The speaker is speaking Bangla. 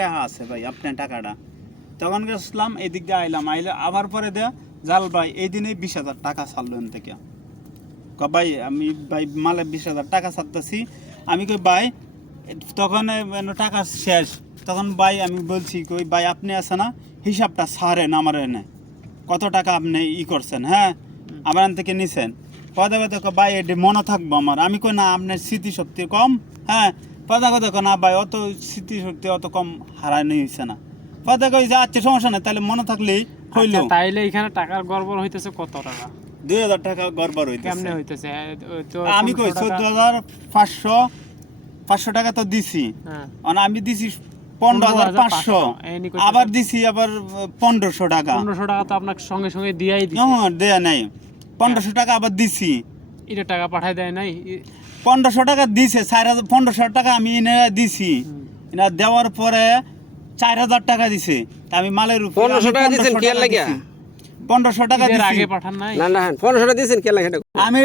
টাকা আছে ভাই আপনার টাকাটা। তখন গেছিলাম এদিক দিয়ে আইলে আবার পরে দেয়া জাল ভাই এই দিনে 20,000 টাকা ছাড়লো এন থেকে। ভাই আমি ভাই মালে 20,000 টাকা ছাড়তেছি। আমি কই ভাই তখন টাকা শেষ। তখন ভাই আমি বলছি কই ভাই আপনি আছে না হিসাবটা ছাড়েন আমার এনে কত টাকা আপনি করছেন, হ্যাঁ আমার এন থেকে নিছেন। পদে পদে ভাই এটি মনে থাকবো আমার। আমি কই না আপনার স্মৃতিশক্তি কম, হ্যাঁ পদে কথা না ভাই অত স্মৃতিশক্তি অত কম হারানো হয়েছে না। পদে কই যে আচ্ছা সমস্যা নেই তাহলে মনে থাকলেই হইল। তাইলে এখানে টাকার গড়বড় হইতেছে কত টাকা? 2,000 টাকা গড়বড় হইতেছে। কেমনে হইতেছে? তো আমি কই 14,500 টাকা তো দিছি। মানে আমি দিছি 15,500, আবার দিছি আবার 1,500 টাকা। 1,500 টাকা তো আপনাকে সঙ্গে সঙ্গে দিয়াই দিছে। দেয়া নাই, 1,500 টাকা আবার দিছি। এটা টাকা পাঠায় দেয় নাই? 1,500 টাকা দিছে, 1,500 টাকা আমি এনে দিছি। এনে দেওয়ার পরে 4,000 টাকা দিছে। আমি মালের উপর 1,500 টাকা দিছেন কি লাগিয়া? 1,500 টাকা দিছি। আগে পাঠান নাই? না 1,500 টাকা দিছেন কি লাগিয়া? আমি